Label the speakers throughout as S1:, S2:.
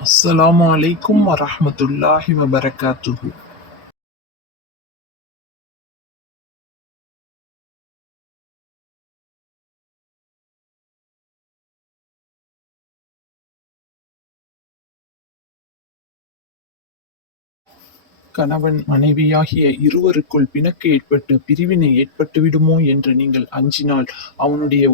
S1: அஸ்ஸலாமு அலைக்கும் வரமத்துல்லாஹி வபரகாத்துஹு கணவன் மனைவியாகிய இருவருக்குள் பிணக்கு ஏற்பட்டு பிரிவினை ஏற்பட்டுவிடுமோ என்று நீங்கள் அஞ்சினால் அவனுடைய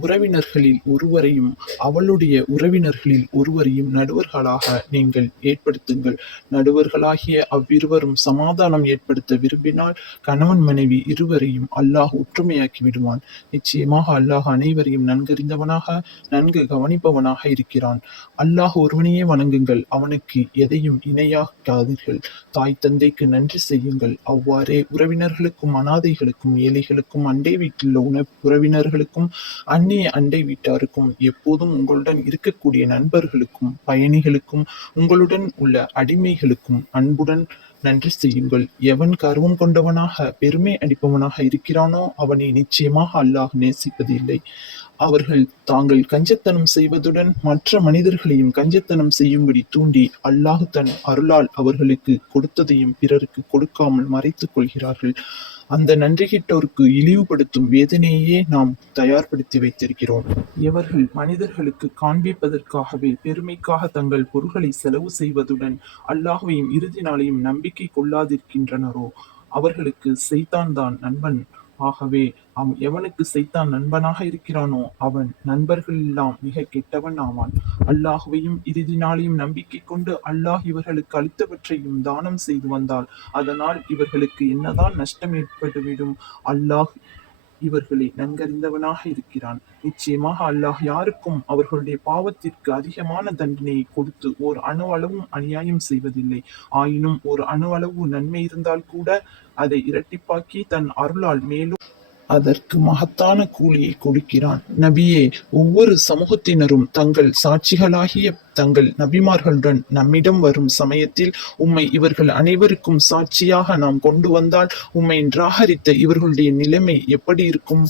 S1: உறவினர்களில் ஒருவரையும் அவளுடைய உறவினர்களில் ஒருவரையும் நடுவர்களாக நீங்கள் ஏற்படுத்துங்கள். நடுவர்களாகிய அவ்விருவரும் சமாதானம் ஏற்படுத்த விரும்பினால் கணவன் மனைவி இருவரையும் அல்லாஹ் ஒற்றுமையாக்கி விடுவான். நிச்சயமாக அல்லாஹ் அனைவரையும் நன்கறிந்தவனாக நன்கு கவனிப்பவனாக இருக்கிறான். அல்லாஹ் ஒருவனையே வணங்குங்கள். அவனுக்கு எதையும் இணையாக்காதீர்கள். தாய் தந்தைக்கு நன்றி செய்யுங்கள். அவ்வாறே உறவினர்களுக்கும் அனாதைகளுக்கும் ஏழைகளுக்கும் அண்டை வீட்டில் உண உறவினர்களுக்கும் அந்நிய அண்டை வீட்டாருக்கும் எப்போதும் உங்களுடன் இருக்கக்கூடிய நண்பர்களுக்கும் பயணிகளுக்கும் உங்களுடன் உள்ள அடிமைகளுக்கும் அன்புடன் நன்றி செய்யுங்கள். எவன் கர்வம் கொண்டவனாக பெருமை அடிப்பவனாக இருக்கிறானோ அவனை நிச்சயமாக அல்லாஹ் நேசிப்பதில்லை. அவர்கள் தாங்கள் கஞ்சத்தனம் செய்வதுடன் மற்ற மனிதர்களையும் கஞ்சத்தனம் செய்யும்படி தூண்டி அல்லாஹ் தன் அருளால் அவர்களுக்கு கொடுத்ததையும் பிறருக்கு கொடுக்காமல் மறைத்துக் கொள்கிறார்கள். அந்த நன்றிகிட்டோருக்கு இழிவுபடுத்தும் வேதனையே நாம் தயார்படுத்தி வைத்திருக்கிறோம். எவர்கள் மனிதர்களுக்கு காண்பிப்பதற்காகவே பெருமைக்காக தங்கள் பொருள்களை செலவு செய்வதுடன் அல்லாஹையும் இறுதி நாளையும் நம்பி நம்பிக்கை கொள்ளாதிருக்கின்றனரோ? அவர்களுக்கு செய்தான் தான் நண்பன். ஆகவே அவன் எவனுக்கு செய்தான் நண்பனாக இருக்கிறானோ அவன் நண்பர்கள் எல்லாம் மிக கெட்டவன் ஆவான் அல்லாஹுவையும் இறுதி நாளையும் நம்பிக்கை கொண்டு அல்லாஹ் இவர்களுக்கு அளித்தவற்றையும் தானம் செய்து வந்தால் அதனால் இவர்களுக்கு என்னதான் நஷ்டம் ஏற்பட்டுவிடும்? அல்லாஹ் இவர்களை நன்கறிந்தவனாக இருக்கிறான். நிச்சயமாக அல்லாஹ் யாருக்கும் அவர்களுடைய பாவத்திற்கு அதிகமான தண்டனையை கொடுத்து ஓர் அணு அளவும் அநியாயம் செய்வதில்லை. ஆயினும் ஒரு அணு அளவு நன்மை இருந்தால் கூட அதை இரட்டிப்பாக்கி தன் அருளால் மேலும் அதற்கு மகத்தான கூலியை கொடுக்கிறான். நபியே ஒவ்வொரு சமூகத்தினரும் தங்கள் சாட்சிகளாகிய தங்கள் நபிமார்களுடன் நம்மிடம் வரும் சமயத்தில் உம்மை இவர்கள் அனைவருக்கும் சாட்சியாக நாம் கொண்டு வந்தால் உம்மை நிராகரித்த இவர்களுடைய நிலைமை எப்படி இருக்கும்?